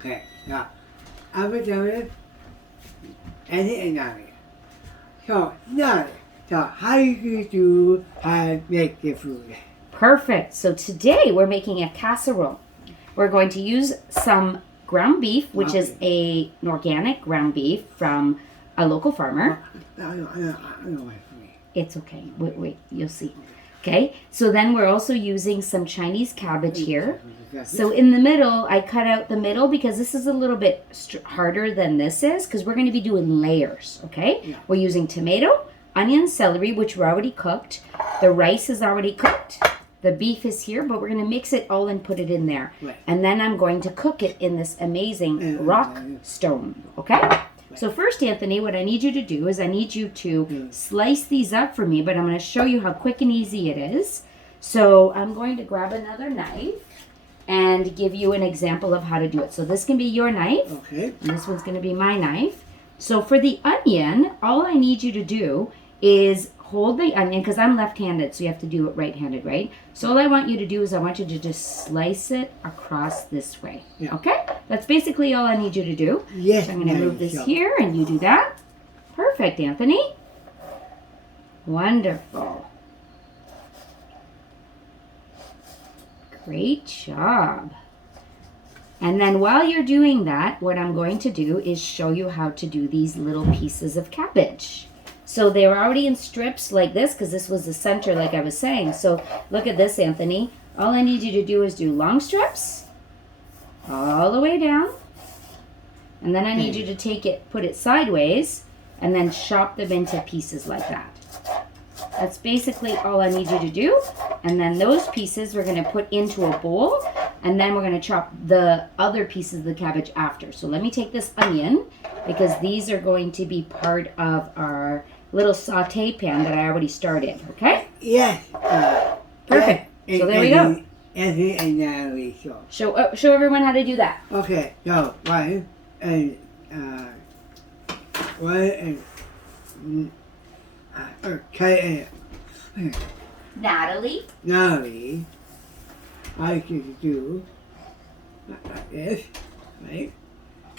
Okay, now I'm going to do Anthony and Natalie. So, Natalie, so how do you do how to make the food? Perfect. So today we're making a casserole. We're going to use some ground beef, which is an organic ground beef from a local farmer. I don't want it. It's okay. Wait, you'll see. Okay, so then we're also using some Chinese cabbage here. So in the middle, I cut out the middle because this is a little bit harder than this is because we're going to be doing layers, okay? Yeah. We're using tomato, onion, celery, which were already cooked. The rice is already cooked. The beef is here, but we're going to mix it all and put it in there. Right. And then I'm going to cook it in this amazing rock stone, okay? So first, Anthony, what I need you to do is I need you to slice these up for me, but I'm going to show you how quick and easy it is. So I'm going to grab another knife and give you an example of how to do it. So this can be your knife, Okay. and this one's going to be my knife. So for the onion, all I need you to do is hold the onion, because I'm left-handed, so you have to do it right-handed, right? So all I want you to do is I want you to just slice it across this way, okay? That's basically all I need you to do. Yes, So I'm going to move this here, and you do that. Perfect, Anthony. Wonderful. Great job. And then while you're doing that, what I'm going to do is show you how to do these little pieces of cabbage. So they're already in strips like this because this was the center like I was saying. So look at this, Anthony. All I need you to do is do long strips all the way down. And then I need you to take it, put it sideways, and then chop them into pieces like that. That's basically all I need you to do. And then those pieces we're going to put into a bowl. And then we're going to chop the other pieces of the cabbage after. So let me take this onion because these are going to be part of our little saute pan that I already started. Okay? Yes. Perfect. Yes. So there we go. Anthony and Natalie show. Show everyone how to do that. Okay, so one and okay, and Natalie. Natalie, I could do like this, right?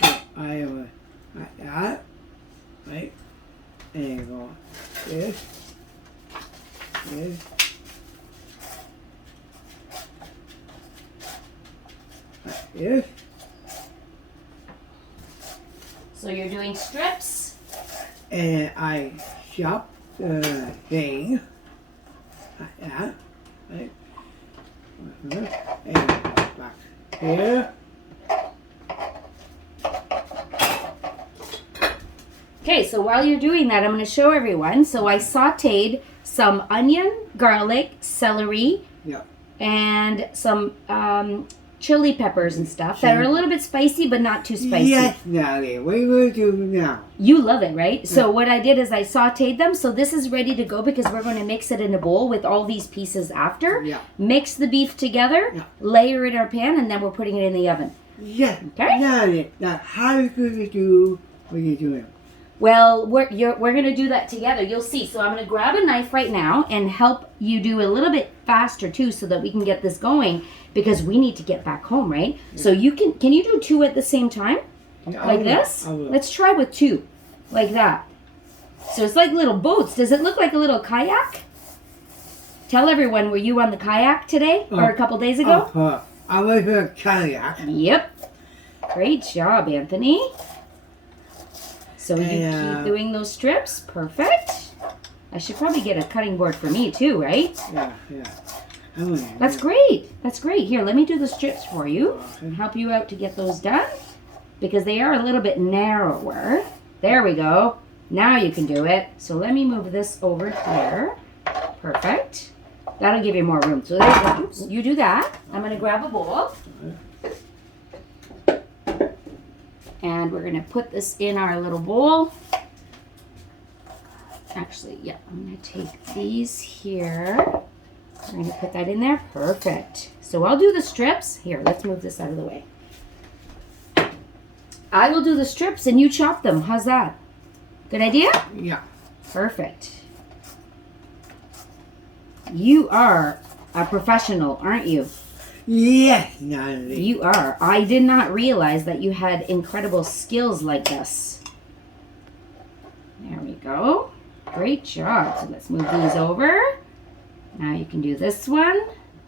So I will like that, right? And go this, like this. So you're doing strips. And I chop the thing like that, right? And back here. Okay, so while you're doing that, I'm going to show everyone. So I sauteed some onion, garlic, celery, Yeah. and some chili peppers and stuff that are a little bit spicy, but not too spicy. Yes, Natalie. What are you going to do now? You love it, right? So what I did is I sauteed them. So this is ready to go because we're going to mix it in a bowl with all these pieces after. Yeah. Mix the beef together, layer it in our pan, and then we're putting it in the oven. Yes. Okay. Natalie, now how are you going to do what you're doing? Well, we're going to do that together. You'll see. So I'm going to grab a knife right now and help you do a little bit faster too so that we can get this going because we need to get back home, right? Yeah. So you can you do two at the same time? Like this? Let's try with two. Like that. So it's like little boats. Does it look like a little kayak? Tell everyone, were you on the kayak today or a couple days ago? I was on a kayak. Yep. Great job, Anthony. So you keep doing those strips. Perfect. I should probably get a cutting board for me too, right? Yeah. That's great. That's great. Here, let me do the strips for you and help you out to get those done because they are a little bit narrower. There we go. Now you can do it. So let me move this over here. Perfect. That'll give you more room. So there you go. Oops, you do that. I'm going to grab a bowl. And we're going to put this in our little bowl. Actually, yeah, I'm going to take these here. We're going to put that in there. Perfect. So I'll do the strips. Here, let's move this out of the way. I will do the strips and you chop them. How's that? Good idea? Yeah. Perfect. You are a professional, aren't you? Yes, Natalie. You are. I did not realize that you had incredible skills like this. There we go. Great job. So let's move these over. Now you can do this one,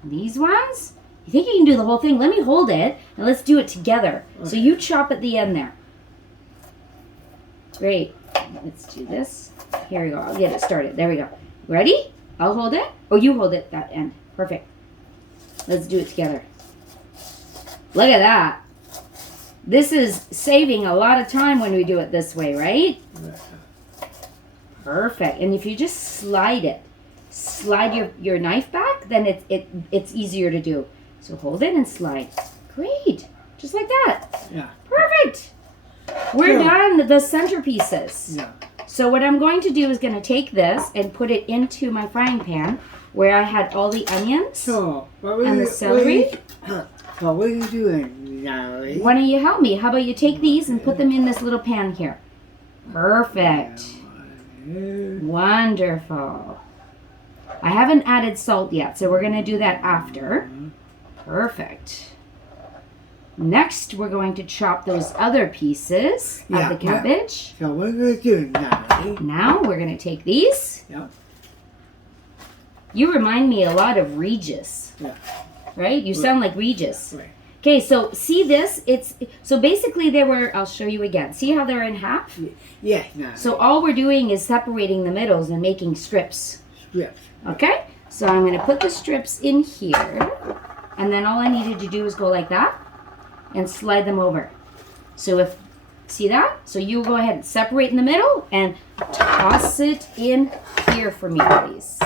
these ones. You think you can do the whole thing? Let me hold it and let's do it together. So you chop at the end there. Great. Let's do this. Here we go. I'll get it started. There we go. Ready? I'll hold it. Oh, you hold it that end. Perfect. Let's do it together. Look at that. This is saving a lot of time when we do it this way, right? Perfect. And if you just slide your knife back, then it's easier to do. So hold it and slide. Great. Just like that. Yeah. Perfect. We're done the centerpieces. Yeah. So what I'm going to do is going to take this and put it into my frying pan where I had all the onions So, and the celery. So what are you doing, Natalie? Why don't you help me? How about you take these and put them in this little pan here? Perfect. Wonderful. I haven't added salt yet, so we're going to do that after. Perfect. Next, we're going to chop those other pieces of the cabbage. So what are you doing, Natalie? Now, we're going to take these. Yep. You remind me a lot of Regis. Yeah. Right? You sound like Regis. Right. Okay, so see this? So basically they were, I'll show you again. See how they're in half? Yes, Natalie. So all we're doing is separating the middles and making strips. Strips. Okay? So I'm going to put the strips in here. And then all I needed to do is go like that and slide them over. So see that? So you go ahead and separate in the middle and toss it in here for me, please.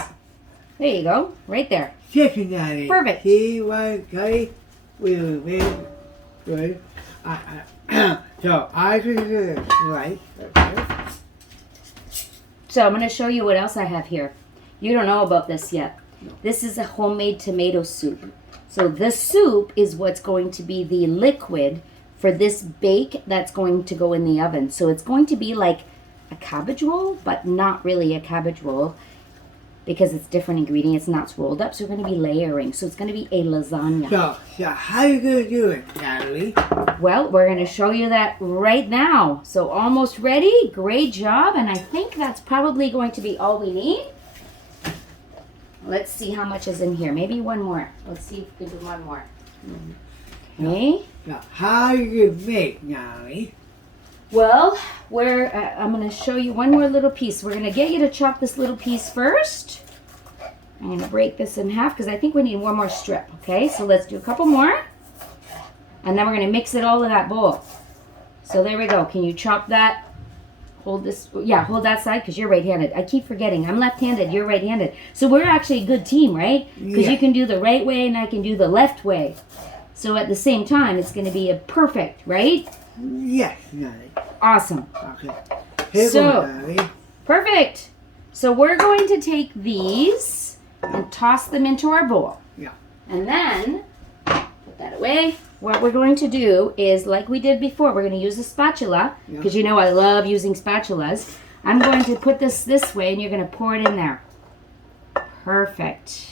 There you go. Right there. Chicken, Natalie. Perfect. See what curry? We're very good. So I can do this right. Okay. So I'm going to show you what else I have here. You don't know about this yet. No. This is a homemade tomato soup. So this soup is what's going to be the liquid for this bake that's going to go in the oven. So it's going to be like a cabbage roll, but not really a cabbage roll because it's different ingredients, not rolled up. So we're going to be layering. So it's going to be a lasagna. So how are you going to do it, Natalie? Well, we're going to show you that right now. So almost ready. Great job. And I think that's probably going to be all we need. Let's see how much is in here. Maybe one more. Let's see if we can do one more. Okay. Now, how you make, Natalie? Well, I'm going to show you one more little piece. We're going to get you to chop this little piece first. I'm going to break this in half because I think we need one more strip. Okay, so let's do a couple more. And then we're going to mix it all in that bowl. So there we go. Can you chop that? Hold this. Yeah, hold that side because you're right-handed. I keep forgetting. I'm left-handed. You're right-handed. So we're actually a good team, right? Because you can do the right way and I can do the left way. So at the same time, it's going to be a perfect, right? Yes, Natalie. Awesome. Okay. Here So- goes, Natalie. Perfect. So we're going to take these and toss them into our bowl. Yeah. And then, put that away. What we're going to do is, like we did before, we're going to use a spatula. Because you know I love using spatulas. I'm going to put this way and you're going to pour it in there. Perfect.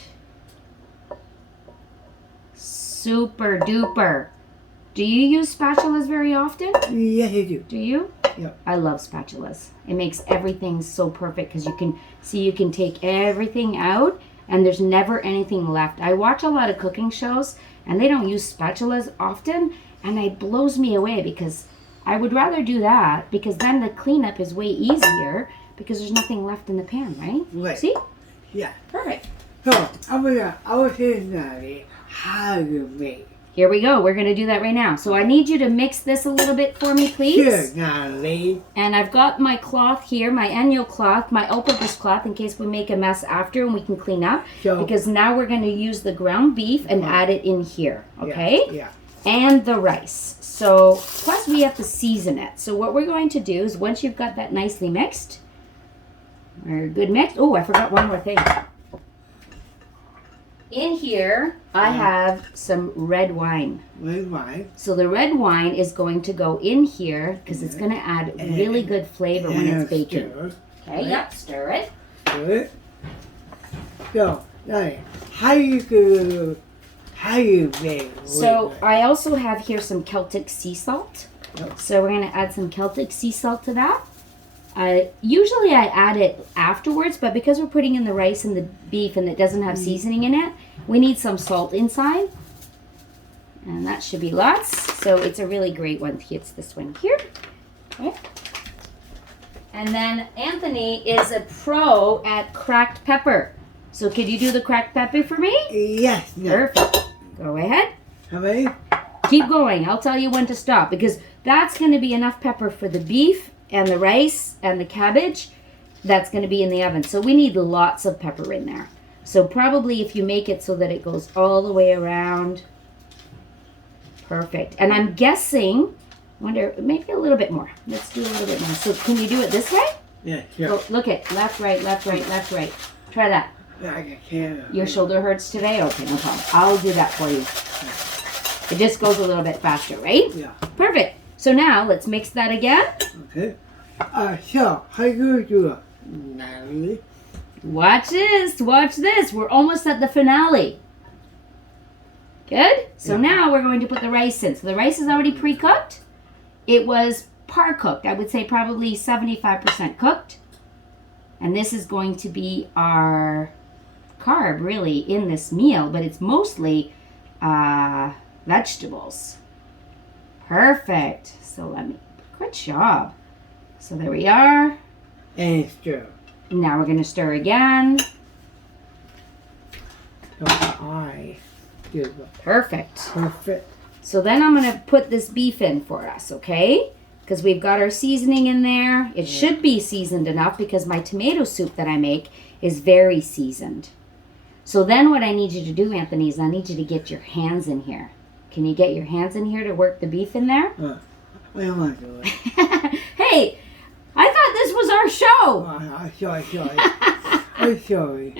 Super duper. Do you use spatulas very often? Yes, I do. Do you? Yep. I love spatulas. It makes everything so perfect because you can take everything out and there's never anything left. I watch a lot of cooking shows and they don't use spatulas often and it blows me away because I would rather do that because then the cleanup is way easier because there's nothing left in the pan, right? Right. See? Yeah. Perfect. So I was saying, Natalie, how you make. Here we go. We're going to do that right now. So I need you to mix this a little bit for me, please. Sure, Natalie. And I've got my cloth here, my annual cloth, my all-purpose cloth in case we make a mess after and we can clean up. So- because now we're going to use the ground beef and add it in here, okay? Yeah. And the rice. So, plus we have to season it. So what we're going to do is once you've got that nicely mixed, or good mix. Oh, I forgot one more thing. In here, I have some red wine. Red wine. So the red wine is going to go in here because it's going to add really good flavor when it's baking. Stir. Okay, yep, stir it. Stir it. So, Natalie, how you how you make it. So I also have here some Celtic sea salt. Yep. So we're going to add some Celtic sea salt to that. Usually I add it afterwards, but because we're putting in the rice and the beef and it doesn't have seasoning in it, we need some salt inside. And that should be lots. So it's a really great one. It's this one here. Okay. And then Anthony is a pro at cracked pepper. So could you do the cracked pepper for me? Yes. No. Perfect. Go ahead. How many? Keep going. I'll tell you when to stop because that's going to be enough pepper for the beef and the rice and the cabbage. That's going to be in the oven. So we need lots of pepper in there. So probably if you make it so that it goes all the way around. Perfect. And I'm guessing, wonder, maybe a little bit more. Let's do a little bit more. So can you do it this way? Yeah, sure. Go, look at left, right, left, right, left, right. Try that. Yeah, I can't. Your shoulder hurts today? Okay, no problem. I'll do that for you. It just goes a little bit faster, right? Yeah. Perfect. So now let's mix that again. Okay. So how you do it, Natalie? Watch this. Watch this. We're almost at the finale. Good. So now we're going to put the rice in. So the rice is already pre-cooked. It was par cooked. I would say probably 75% cooked. And this is going to be our carb really in this meal, but it's mostly vegetables. Perfect. So good job. So there we are. And stir. Now we're going to stir again. So I do it. Perfect. Perfect. So then I'm going to put this beef in for us, okay? Because we've got our seasoning in there. It should be seasoned enough because my tomato soup that I make is very seasoned. So then what I need you to do, Anthony, is I need you to get your hands in here. Can you get your hands in here to work the beef in there? What am I doing? Hey, I thought this was our show. I'm sorry. I'm sorry.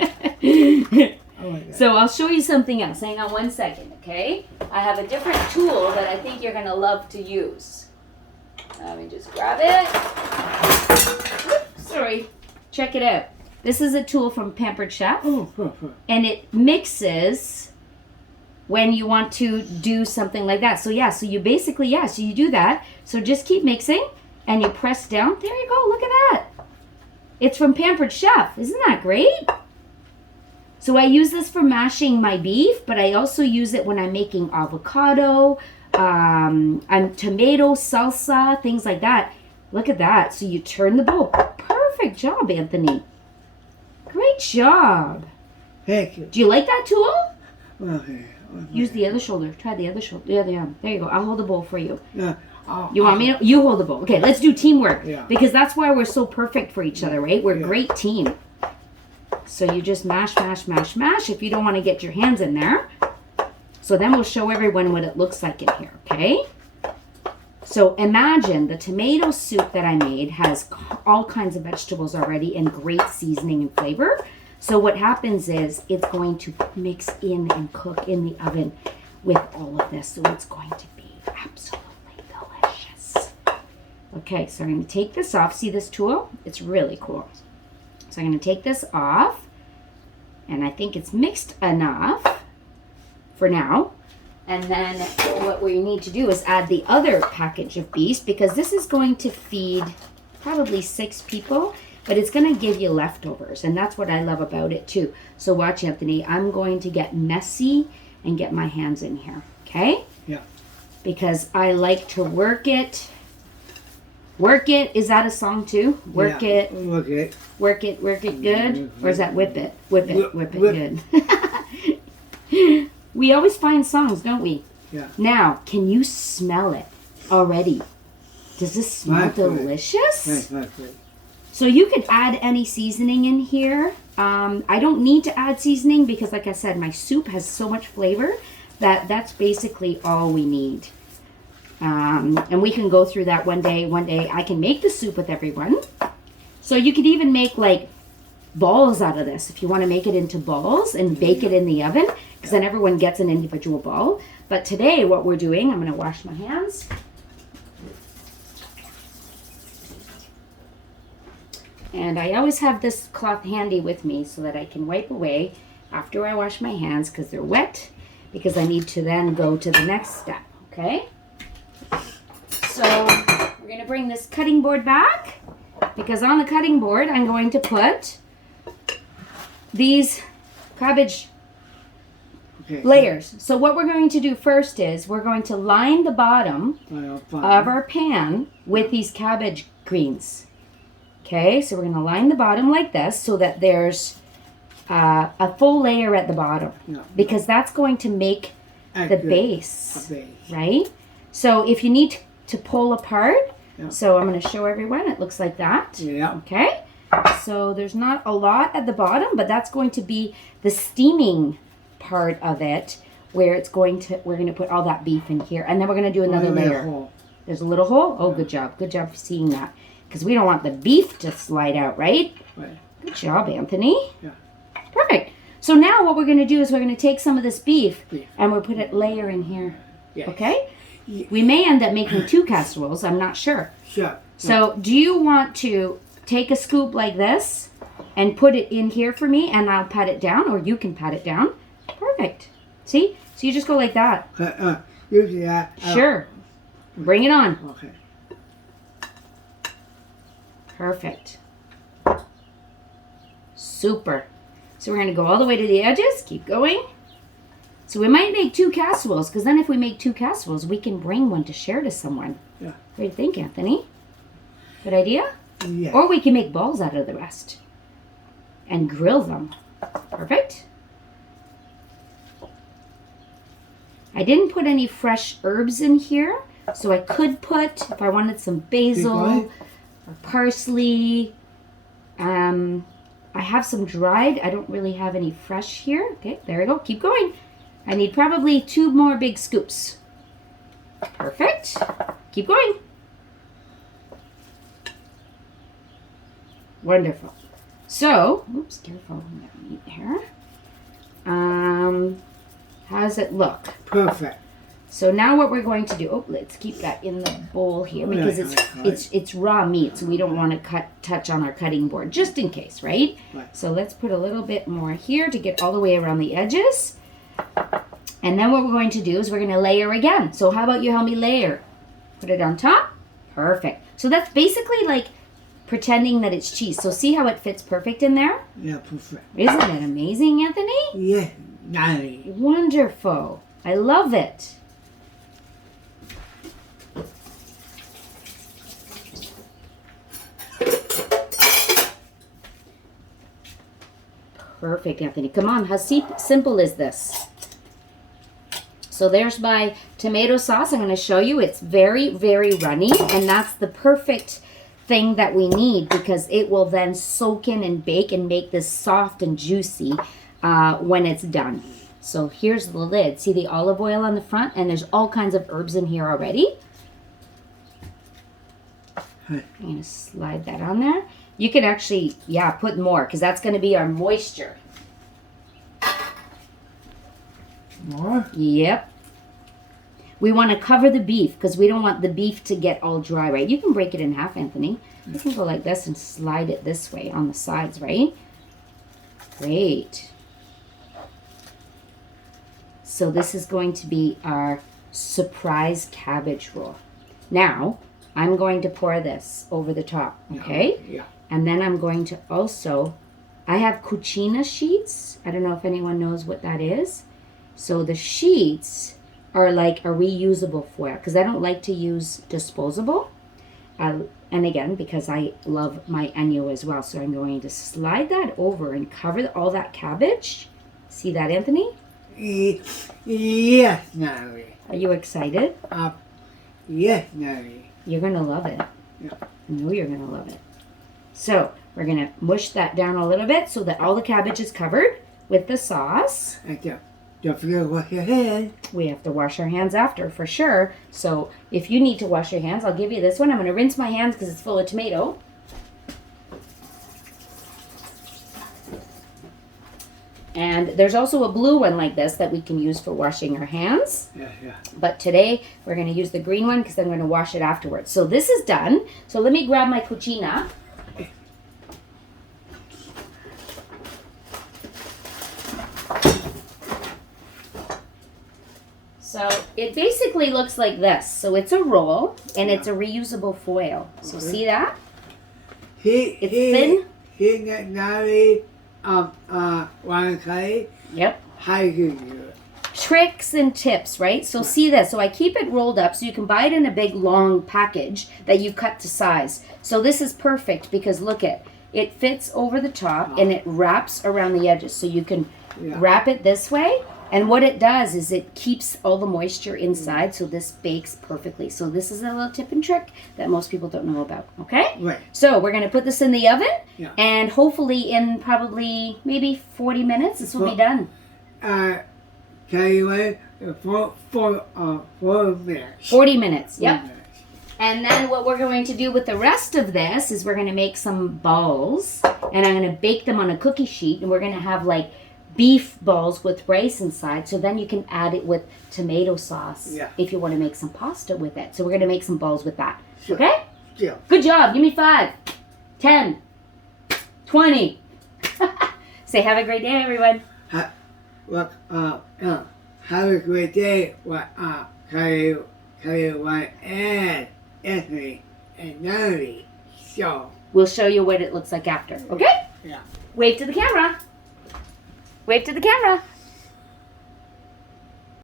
Oh my God. So I'll show you something else. Hang on 1 second, okay? I have a different tool that I think you're going to love to use. Let me just grab it. Oops, sorry. Check it out. This is a tool from Pampered Chef. And it mixes when you want to do something like that. So so you basically, so you do that. So just keep mixing and you press down. There you go. Look at that. It's from Pampered Chef. Isn't that great? So I use this for mashing my beef, but I also use it when I'm making avocado, tomato salsa, things like that. Look at that. So you turn the bowl. Perfect job, Anthony. Great job. Thank you. Do you like that tool? Okay. Use the other shoulder. Try the other shoulder. The other arm. There you go. I'll hold the bowl for you. No. You want me to? You hold the bowl. Okay, let's do teamwork. Yeah. Because that's why we're so perfect for each other, right? We're a Yeah. great team. So you just mash, mash, mash, mash if you don't want to get your hands in there. So then we'll show everyone what it looks like in here, okay? So imagine the tomato soup that I made has all kinds of vegetables already and great seasoning and flavor. So what happens is it's going to mix in and cook in the oven with all of this. So it's going to be absolutely delicious. Okay, so I'm going to take this off. See this tool? It's really cool. So I'm going to take this off. And I think it's mixed enough for now. And then what we need to do is add the other package of beef because this is going to feed probably 6 people, but it's going to give you leftovers. And that's what I love about it too. So watch, Anthony. I'm going to get messy and get my hands in here. Okay? Yeah. Because I like to work it. Work it. Is that a song too? Work it. Work it. Work it. Work it good. Or is that whip it? Whip it. Whip it good. We always find songs, don't we? Yeah. Now, can you smell it already? Does this smell delicious? That's good. So you could add any seasoning in here. I don't need to add seasoning because, like I said, my soup has so much flavor that that's basically all we need. And we can go through that one day. One day I can make the soup with everyone. So you could even make like balls out of this if you want to make it into balls and bake it in the oven because then everyone gets an individual ball. But today what we're doing, I'm going to wash my hands. And I always have this cloth handy with me so that I can wipe away after I wash my hands because they're wet. because I need to then go to the next step, okay? So we're going to bring this cutting board back, because on the cutting board I'm going to put these cabbage layers. So what we're going to do first is we're going to line the bottom of our pan with these cabbage greens. Okay, so we're going to line the bottom like this so that there's a full layer at the bottom, because that's going to make the base, right? So if you need to pull apart, so I'm going to show everyone, it looks like that. Okay, so there's not a lot at the bottom, but that's going to be the steaming part of it, where it's going to, we're going to put all that beef in here, and then we're going to do another layer. There's a little hole. Oh, good job for seeing that, because we don't want the beef to slide out, right? Good job, Anthony. Perfect. So now what we're going to do is we're going to take some of this beef and we'll put it layer in here. Okay? We may end up making 2 casseroles. I'm not sure. So do you want to take a scoop like this and put it in here for me, and I'll pat it down, or you can pat it down? Perfect. See? So you just go like that. Sure. Bring it on. Okay. Perfect. Super. So we're going to go all the way to the edges. Keep going. So we might make 2 casseroles, because then if we make 2 casseroles, we can bring one to share to someone. What do you think, Anthony? Good idea? Yeah. Or we can make balls out of the rest and grill them. Perfect. I didn't put any fresh herbs in here, so I could put, if I wanted some basil or parsley. I have some dried. I don't really have any fresh here. Okay, there we go. Keep going. I need probably 2 more big scoops. Perfect. Keep going. Wonderful. So, oops, careful. Here. How does it look? Perfect. So now what we're going to do, oh, let's keep that in the bowl here, because it's raw meat, so we don't want to touch on our cutting board, just in case, right? So let's put a little bit more here to get all the way around the edges. And then what we're going to do is we're going to layer again. So how about you help me layer? Put it on top. Perfect. So that's basically like pretending that it's cheese. So see how it fits perfect in there? Yeah, perfect. Isn't it amazing, Anthony? Yeah, Natalie. Wonderful. I love it. Perfect, Anthony. Come on, how simple is this? So there's my tomato sauce. I'm going to show you. It's very, very runny, and that's the perfect thing that we need, because it will then soak in and bake and make this soft and juicy when it's done. So here's the lid. See the olive oil on the front? And there's all kinds of herbs in here already. I'm going to slide that on there. You can actually, put more, because that's going to be our moisture. More? Yep. We want to cover the beef, because we don't want the beef to get all dry, right? You can break it in half, Anthony. You can go like this and slide it this way on the sides, right? Great. So this is going to be our surprise cabbage roll. Now, I'm going to pour this over the top, okay? Yeah. And then I'm going to also, I have cucina sheets. I don't know if anyone knows what that is. So the sheets are like a reusable foil, because I don't like to use disposable. And again, because I love my año as well. So I'm going to slide that over and cover all that cabbage. See that, Anthony? Yes, Natalie. Are you excited? Yes, Natalie. You're going to love it. Yeah. I know you're going to love it. So we're going to mush that down a little bit so that all the cabbage is covered with the sauce. Don't forget to wash your hands. We have to wash our hands after, for sure. So if you need to wash your hands, I'll give you this one. I'm going to rinse my hands because it's full of tomato. And there's also a blue one like this that we can use for washing our hands. Yeah. But today we're going to use the green one because I'm going to wash it afterwards. So this is done. So let me grab my cucina. So it basically looks like this. So it's a roll, and it's a reusable foil. So see that? It's thin. Natalie, want to say, Yep. how you do it. Tricks and tips, right? So see this. So I keep it rolled up so you can buy it in a big long package that you cut to size. So this is perfect because look it fits over the top and it wraps around the edges. So you can wrap it this way. And what it does is it keeps all the moisture inside, so this bakes perfectly. So this is a little tip and trick that most people don't know about, okay? Right. So we're going to put this in the oven, and hopefully in probably maybe 40 minutes, this will be done. Tell you what, 4 minutes. 40 minutes, yep. 4 minutes. And then what we're going to do with the rest of this is we're going to make some balls, and I'm going to bake them on a cookie sheet, and we're going to have like beef balls with rice inside, so then you can add it with tomato sauce if you want to make some pasta with it. So we're going to make some balls with that. Sure. Okay? Yeah. Good job. Give me 5, 10, 20. Say have a great day, everyone. Have a great day. Can you want to add Anthony and Natalie show? We'll show you what it looks like after. Okay? Yeah. Wave to the camera. Wave to the camera.